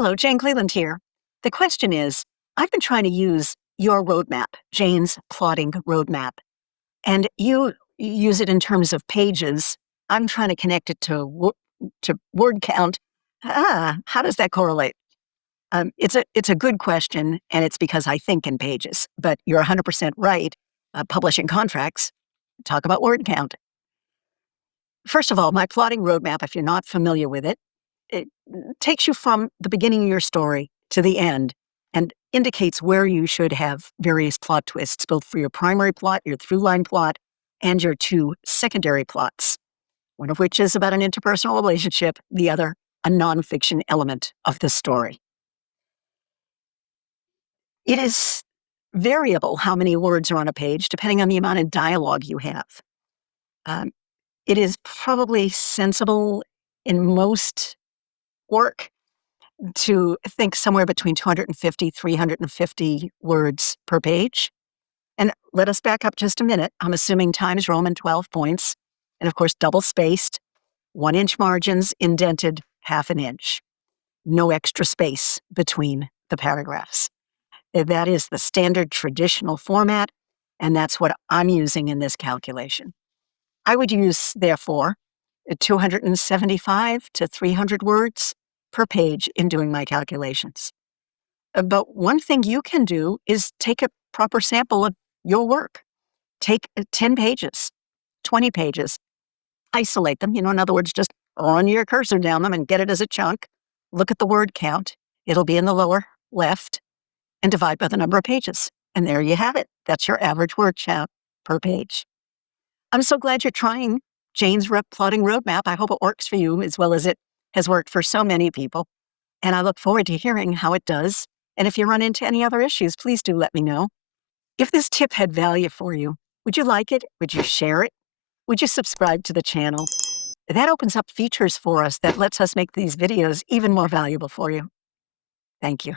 Hello, Jane Cleland here. The question is, I've been trying to use your roadmap, Jane's plotting roadmap, and you use it in terms of pages. I'm trying to connect it to word count. How does that correlate? It's a good question, and it's because I think in pages. But you're 100% right. Publishing contracts talk about word count. First of all, my plotting roadmap, if you're not familiar with it, it takes you from the beginning of your story to the end and indicates where you should have various plot twists, both for your primary plot, your through-line plot, and your two secondary plots, one of which is about an interpersonal relationship, the other a nonfiction element of the story. It is variable how many words are on a page, depending on the amount of dialogue you have. Um, it is probably sensible in most work to think somewhere between 250, 350 words per page. And let us back up just a minute. I'm assuming Times Roman 12 points, and of course, double spaced, 1-inch margins, indented half an inch. No extra space between the paragraphs. That is the standard traditional format, and that's what I'm using in this calculation. I would use, therefore, 275 to 300 words per page in doing my calculations. But one thing you can do is take a proper sample of your work. Take 10 pages, 20 pages, isolate them. In other words, just run your cursor down them and get it as a chunk. Look at the word count. It'll be in the lower left, and divide by the number of pages. And there you have it. That's your average word count per page. I'm so glad you're trying Jane's plotting roadmap. I hope it works for you as well as it has worked for so many people. And I look forward to hearing how it does. And if you run into any other issues, please do let me know. If this tip had value for you, would you like it? Would you share it? Would you subscribe to the channel? That opens up features for us that lets us make these videos even more valuable for you. Thank you.